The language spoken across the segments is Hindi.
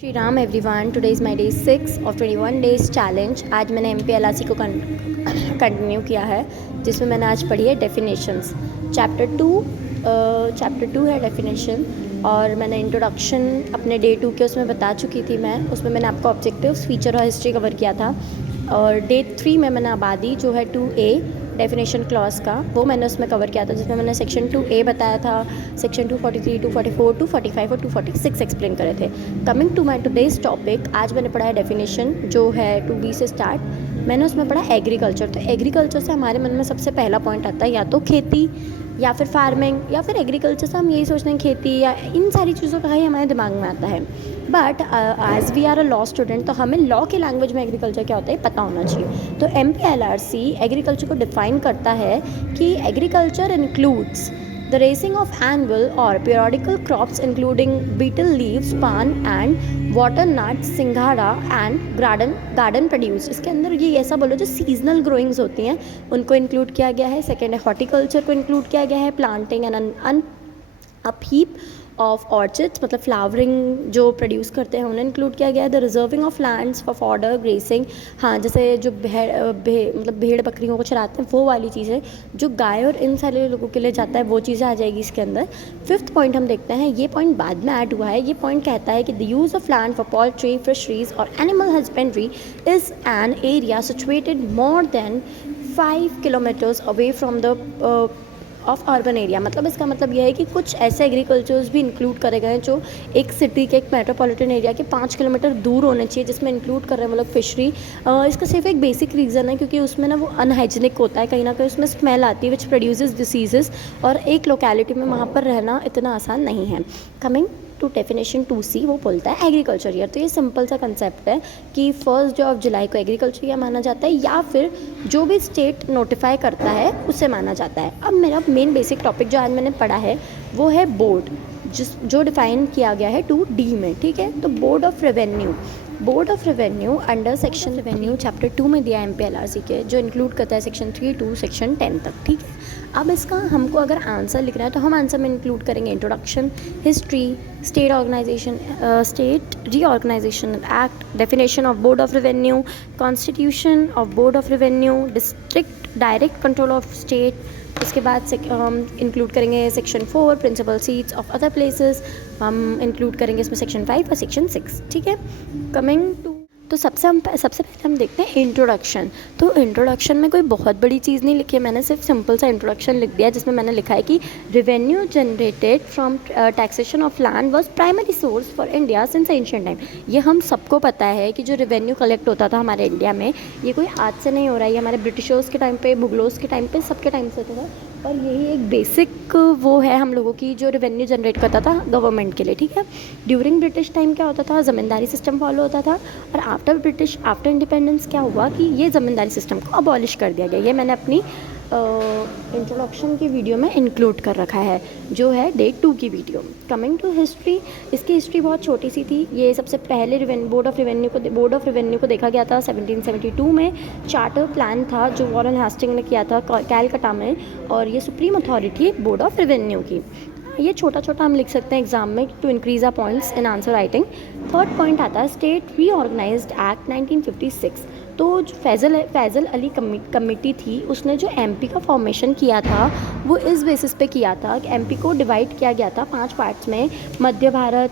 Shri Ram everyone, today is my day 6 of 21 days challenge. आज मैंने MPLRC को कंटिन्यू किया है, जिसमें मैंने आज पढ़ी है डेफिनेशंस। चैप्टर 2 है डेफिनेशन, और मैंने इंट्रोडक्शन अपने डे 2 के उसमें बता चुकी थी। उसमें मैंने आपको ऑब्जेक्टिव्स, फीचर और हिस्ट्री कवर किया था। और डे 3 में मैंने आबादी जो है 2A डेफिनेशन क्लॉज का, वो मैंने उसमें कवर किया था, जिसमें मैंने सेक्शन 2A बताया था, सेक्शन 243, 244, 245 और 246 एक्सप्लेन करे थे। Coming to my today's topic, आज मैंने पढ़ा है डेफिनेशन जो है 2B से स्टार्ट। मैंने उसमें पढ़ा एग्रीकल्चर। तो एग्रीकल्चर से हमारे मन में सबसे पहला पॉइंट आता है या तो खेती या फिर फार्मिंग, या फिर एग्रीकल्चर से हम यही सोचते हैं खेती, या इन सारी चीज़ों का ही हमारे दिमाग में आता है। But as we are a law student, तो हमें लॉ के लैंग्वेज में एग्रीकल्चर क्या होता है पता होना चाहिए। तो MPLRC एग्रीकल्चर को डिफाइन करता है कि agriculture includes the raising of annual or periodical crops including betel leaves, pan and water nuts, सिंघाड़ा and garden produce। इसके अंदर ये ऐसा बोलो जो सीजनल ग्रोइंग्स होती हैं उनको इंक्लूड किया गया है। सेकेंड है हॉर्टिकल्चर को इंक्लूड किया गया है, प्लांटिंग एंड अपहीप ऑफ ऑर्चिड्स, मतलब फ्लावरिंग जो प्रोड्यूस करते हैं उन्हें इंक्लूड किया गया है। The reserving of lands for fodder gracing, हाँ जैसे जो मतलब भेड़ बकरियों को चराते हैं वो वाली चीज़ें, जो गाय और इन सारे लोगों के लिए जाता है वो चीज़ें आ जाएगी इसके अंदर। फिफ्थ पॉइंट हम देखते हैं, ये पॉइंट बाद में ऐड हुआ है। ये पॉइंट कहता है कि the use of land for poultry, fisheries और animal husbandry is an area situated more than 5 kilometres away from the of urban area. मतलब इसका मतलब यह है कि कुछ ऐसे एग्रीकल्चर्स भी इंक्लूड करे गए हैं जो एक सिटी के, एक मेट्रोपॉलिटन एरिया के 5 किलोमीटर दूर होने चाहिए, जिसमें इंक्लूड कर रहे हैं वो लोग फिशरी। इसका सिर्फ एक बेसिक रीज़न है क्योंकि उसमें ना वो अनहाइजीनिक होता है, कहीं ना कहीं उसमें स्मेल आती है विच प्रोड्यूसेस डिसीजेस, और एक लोकेलिटी में वहाँ पर रहना इतना आसान नहीं है। कमिंग टू डेफिनेशन 2C, वो बोलता है एग्रीकल्चर ईयर। तो ये सिंपल सा कंसेप्ट है कि 1 जुलाई को एग्रीकल्चर ईयर माना जाता है, या फिर जो भी स्टेट नोटिफाई करता है उसे माना जाता है। अब मेरा मेन बेसिक टॉपिक जो आज मैंने पढ़ा है वो है बोर्ड, जो डिफाइन किया गया है 2D में, ठीक है। तो board of revenue under section revenue chapter 2 में दिया है MPLRC के, जो इंक्लूड करता है सेक्शन 3 टू सेक्शन 10 तक, ठीक है। अब इसका हमको अगर आंसर लिखना है तो हम आंसर में इंक्लूड करेंगे introduction, history, state reorganisation act, definition of board of revenue, constitution of board of revenue, district direct control of state. उसके बाद हम इंक्लूड करेंगे section 4 principal seats of other places. हम इंक्लूड करेंगे इसमें सेक्शन 5 और सेक्शन 6, ठीक है। कमिंग टू, तो सबसे पहले हम देखते हैं इंट्रोडक्शन। तो इंट्रोडक्शन में कोई बहुत बड़ी चीज़ नहीं लिखी है, मैंने सिर्फ सिंपल सा इंट्रोडक्शन लिख दिया, जिसमें मैंने लिखा है कि revenue generated from taxation of land was primary source for India since ancient time. ये हम सबको पता है कि जो रेवेन्यू कलेक्ट होता था हमारे इंडिया में, ये कोई आज से नहीं हो रहा है, ये हमारे ब्रिटिशर्स के टाइम पे, मुगलों के टाइम पे, सबके टाइम से होता था। और यही एक बेसिक वो है हम लोगों की, जो रेवेन्यू जनरेट करता था गवर्नमेंट के लिए, ठीक है। ड्यूरिंग ब्रिटिश टाइम क्या होता था, ज़मींदारी सिस्टम फॉलो होता था, और आफ्टर इंडिपेंडेंस क्या हुआ कि ये ज़मींदारी सिस्टम को अबॉलिश कर दिया गया। ये मैंने अपनी इंट्रोडक्शन की वीडियो में इंक्लूड कर रखा है, जो है डे 2 की वीडियो। कमिंग टू हिस्ट्री, इसकी हिस्ट्री बहुत छोटी सी थी। ये सबसे पहले बोर्ड ऑफ रेवेन्यू को देखा गया था 1772 में। चार्टर प्लान था जो वॉरेन हेस्टिंग ने किया था कैलकटा में, और ये supreme authority board of revenue की। ये छोटा छोटा हम लिख सकते हैं एग्जाम में to increase a points in answer writing. Third point आता है स्टेट रीऑर्गेनाइज्ड एक्ट 1956। तो जो फैज़ल अली कमेटी थी, उसने जो MP का फॉर्मेशन किया था वो इस बेसिस पे किया था कि MP को डिवाइड किया गया था 5 पार्ट्स में, मध्य भारत,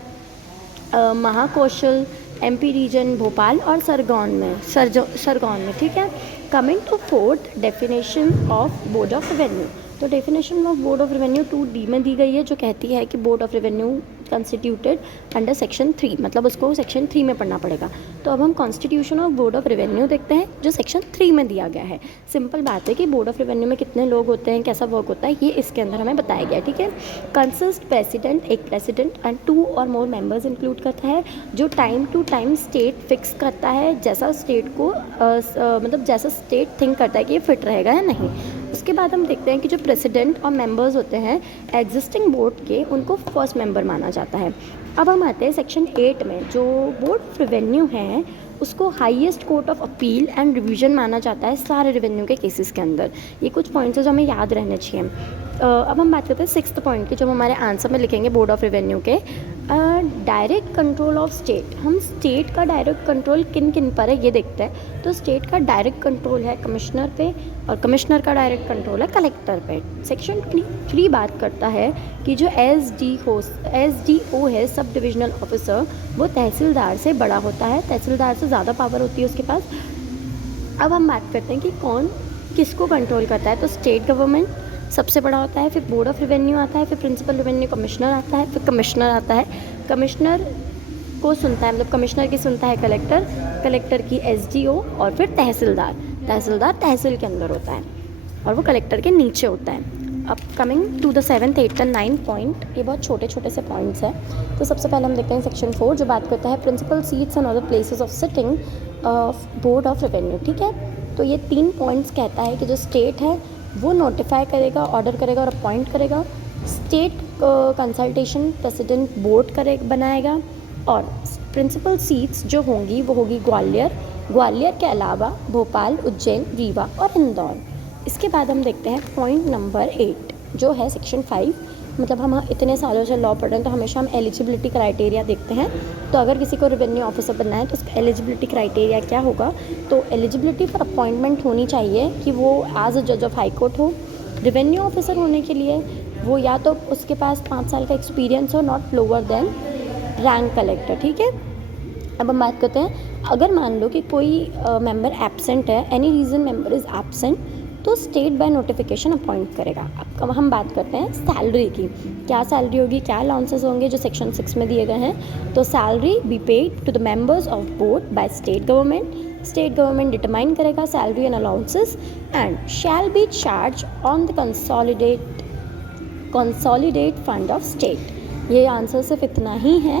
महाकौशल, MP रीजन, भोपाल और सरगौन में, ठीक है। Coming to fourth, definition of board of revenue. तो definition of board of revenue 2D में दी गई है, जो कहती है कि board of revenue constituted under section 3, मतलब उसको सेक्शन 3 में पढ़ना पड़ेगा। तो अब हम constitution of board of revenue देखते हैं, जो सेक्शन 3 में दिया गया है। सिंपल बात है कि बोर्ड ऑफ रेवेन्यू में कितने लोग होते हैं, कैसा वर्क होता है, ये इसके अंदर हमें बताया गया, ठीक है। कंसिस्ट प्रेसिडेंट, एक प्रेसिडेंट एंड 2 और मोर मेंबर्स इंक्लूड करता है, जो time to time state fix करता है, जैसा स्टेट को मतलब जैसा स्टेट थिंक करता है कि ये फिट रहेगा या नहीं। उसके बाद हम देखते हैं कि जो प्रेसिडेंट और मेंबर्स होते हैं एग्जिस्टिंग बोर्ड के, उनको फर्स्ट मेंबर माना जाता है। अब हम आते हैं सेक्शन 8 में। जो बोर्ड ऑफ रेवेन्यू है उसको highest court of appeal and revision माना जाता है सारे रेवेन्यू के केसेस के अंदर। ये कुछ पॉइंट्स जो हमें याद रहने चाहिए। अब हम बात करते हैं 6th पॉइंट की, जो हम हमारे आंसर में लिखेंगे बोर्ड ऑफ रेवेन्यू के। डायरेक्ट कंट्रोल ऑफ स्टेट, हम स्टेट का डायरेक्ट कंट्रोल किन किन पर है ये देखते हैं। तो स्टेट का डायरेक्ट कंट्रोल है कमिश्नर पे, और कमिश्नर का डायरेक्ट कंट्रोल है कलेक्टर पे। सेक्शन 23 बात करता है कि जो SDO है, सब डिविजनल ऑफिसर, वो तहसीलदार से बड़ा होता है, तहसीलदार से ज़्यादा पावर होती है उसके पास। अब हम बात करते हैं कि कौन किसको कंट्रोल करता है। तो स्टेट गवर्नमेंट सबसे बड़ा होता है, फिर बोर्ड ऑफ रेवेन्यू आता है, फिर प्रिंसिपल रेवेन्यू कमिश्नर आता है, फिर कमिश्नर आता है। कमिश्नर को सुनता है, मतलब कमिश्नर की सुनता है कलेक्टर, कलेक्टर की SDO, और फिर तहसीलदार, तहसीलदार तहसील के अंदर होता है और वो कलेक्टर के नीचे होता है। अब coming to the 7th, 8th and 9th point, ये बहुत छोटे छोटे से पॉइंट्स हैं। तो सबसे पहले हम देखते हैं सेक्शन 4, जो बात करता है principal seats and other places of sitting board of revenue. ठीक है, तो ये 3 पॉइंट्स कहता है कि जो स्टेट है वो नोटिफाई करेगा, ऑर्डर करेगा और अपॉइंट करेगा। स्टेट कंसल्टेशन प्रेसिडेंट बोर्ड बनाएगा, और प्रिंसिपल सीट्स जो होंगी वो होगी ग्वालियर, ग्वालियर के अलावा भोपाल, उज्जैन, रीवा और इंदौर। इसके बाद हम देखते हैं पॉइंट नंबर 8, जो है सेक्शन 5। मतलब हम इतने सालों से लॉ पढ़ रहे हैं तो हमेशा हम एलिजिबिलिटी क्राइटेरिया देखते हैं। तो अगर किसी को रेवेन्यू ऑफिसर बनना है तो उसका एलिजिबिलिटी क्राइटेरिया क्या होगा। तो एलिजिबिलिटी फॉर अपॉइंटमेंट होनी चाहिए कि वो एज अ जज ऑफ हाई कोर्ट हो। रेवेन्यू ऑफिसर होने के लिए वो या तो उसके पास 5 साल का एक्सपीरियंस हो, not lower than rank collector. ठीक है, अब हम बात करते हैं, अगर मान लो कि कोई मेंबर एब्सेंट है, any reason member is absent, तो स्टेट बाय नोटिफिकेशन अपॉइंट करेगा। अब हम बात करते हैं सैलरी की, क्या सैलरी होगी, क्या अलाउंसेस होंगे जो सेक्शन 6 में दिए गए हैं। तो salary be paid to the members of board by state government. State government determine करेगा salary and allowances, and shall be charge on the consolidate fund of state. ये आंसर सिर्फ इतना ही है।